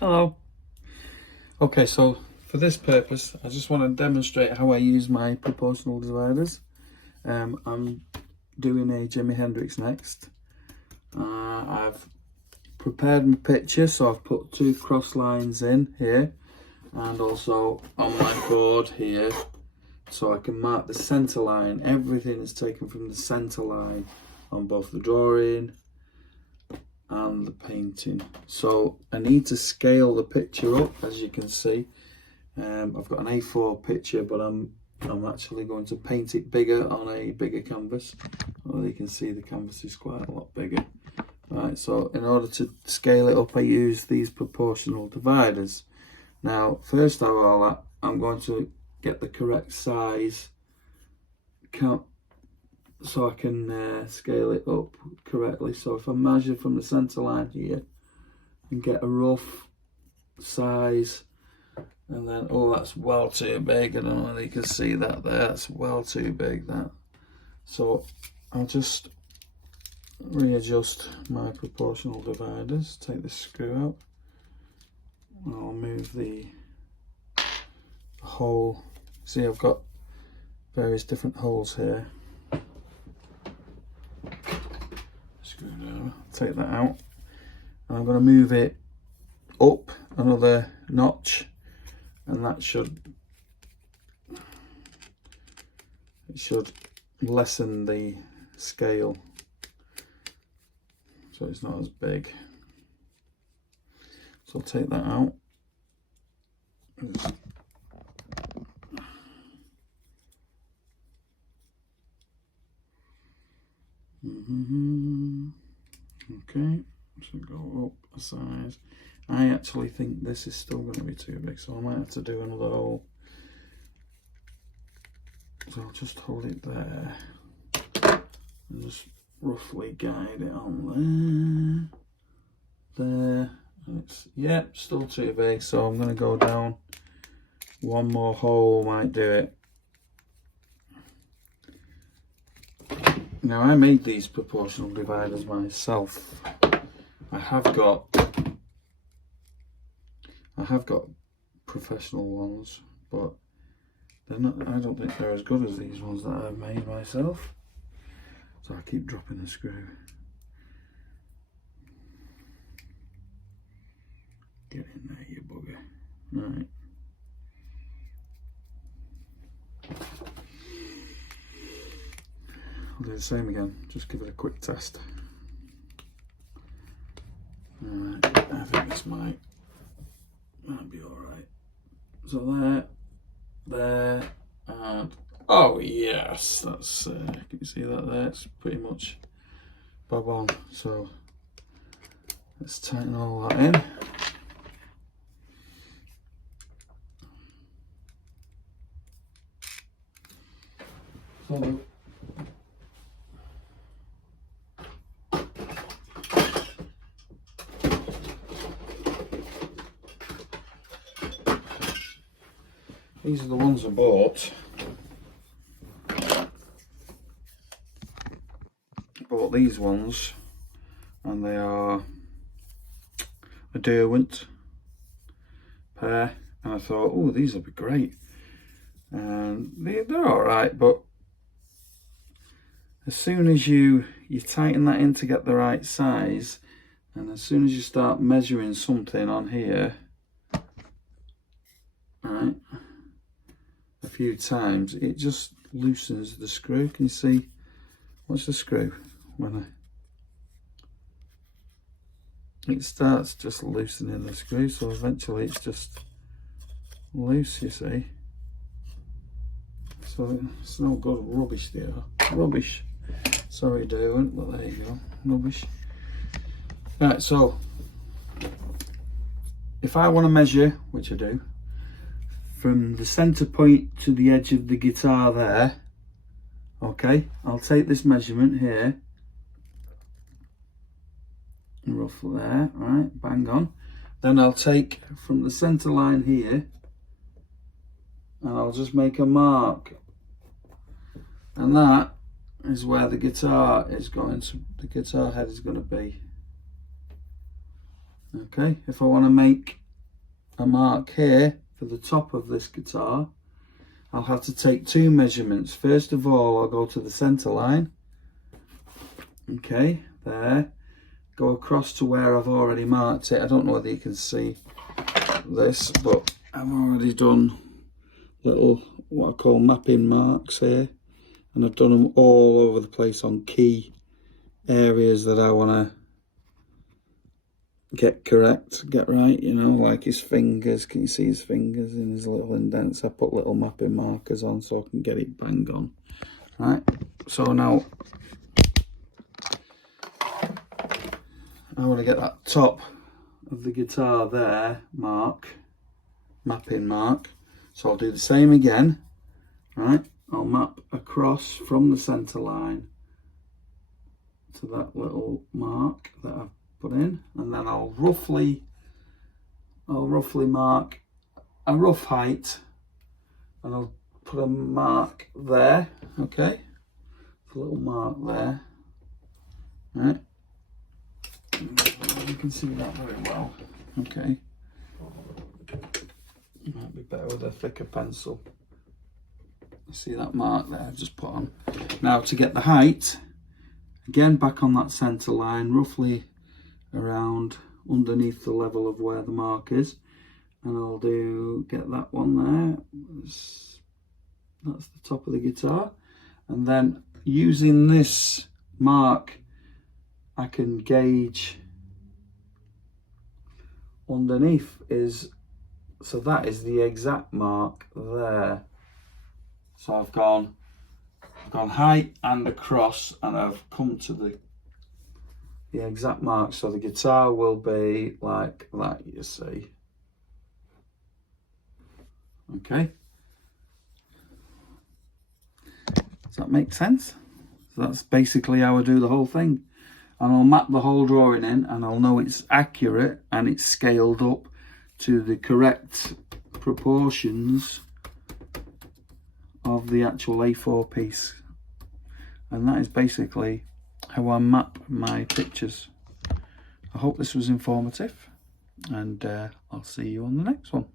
Hello. Okay, so for this purpose, I just want to demonstrate how I use my proportional dividers. I'm doing a Jimi Hendrix next. I've prepared my picture, so I've put two cross lines in here and also on my board here, so I can mark the center line. Everything is taken from the center line on both the drawing and the painting. So I need to scale the picture up, as you can see. I've got an A4 picture, but I'm actually going to paint it bigger on a bigger canvas. Well, you can see the canvas is quite a lot bigger. Right, so in order to scale it up, I use these proportional dividers. Now, first of all, I'm going to get the correct size count so I can scale it up correctly. So if I measure from the center line here and get a rough size, and then, oh, that's well too big. I don't know whether you can see that there. That's well too big, that. So I'll just readjust my proportional dividers. Take the screw out. I'll move the hole. See, I've got various different holes here. Screw down. Take that out. And I'm going to move it up another notch, and that should lessen the scale, so it's not as big. So I'll take that out. Okay, so go up a size. I actually think this is still going to be too big, so I might have to do another hole. So I'll just hold it there and just roughly guide it on there. And it's, yeah, still too big, so I'm going to go down. One more hole might do it. Now, I made these proportional dividers myself. I have got professional ones, but they're not. I don't think they're as good as these ones that I've made myself. So I keep dropping the screw. Get in there, you bugger. Right. I'll do the same again. Just give it a quick test. Alright, I think this might be alright. So there, and oh yes, that's can you see that there? It's pretty much bob on. So let's tighten all that in. So these are the ones I bought. Bought these ones, and they are a Derwent pair, and I thought, oh, these will be great. And they're all right, but as soon as you tighten that in to get the right size, and as soon as you start measuring something on here, right, a few times, it just loosens the screw. Can you see? Watch the screw when it starts just loosening the screw, so eventually it's just loose, you see. So it's no good. Rubbish there. Rubbish. Sorry, Derwent, but there you go. Rubbish. Right, so if I want to measure, which I do, from the center point to the edge of the guitar there, okay, I'll take this measurement here, roughly there, right, bang on. Then I'll take from the center line here, and I'll just make a mark, and that is where the guitar is going to, the guitar head is going to be. Okay, if I want to make a mark here for the top of this guitar, I'll have to take 2 measurements. First of all, I'll go to the center line. Okay, there. Go across to where I've already marked it. I don't know whether you can see this, but I've already done little, what I call mapping marks here. And I've done them all over the place on key areas that I want to get correct, get right, you know, like his fingers. Can you see his fingers in his little indents? I put little mapping markers on so I can get it bang on. Right, so now I want to get that top of the guitar there, mapping mark. So I'll do the same again, right? I'll map across from the center line to that little mark that I've put in, and then I'll roughly mark a rough height, and I'll put a mark there, okay? A little mark there, right? You can see that very well, okay? Might be better with a thicker pencil. See that mark there I've just put on. Now to get the height, again back on that center line, roughly around underneath the level of where the mark is, and I'll get that one there. That's the top of the guitar, and then using this mark I can gauge underneath so that is the exact mark there. So I've gone height and across, and I've come to the exact mark. So the guitar will be like that, you see. Okay. Does that make sense? So that's basically how I do the whole thing. And I'll map the whole drawing in, and I'll know it's accurate and it's scaled up to the correct proportions of the actual A4 piece. And that is basically how I map my pictures. I hope this was informative, and I'll see you on the next one.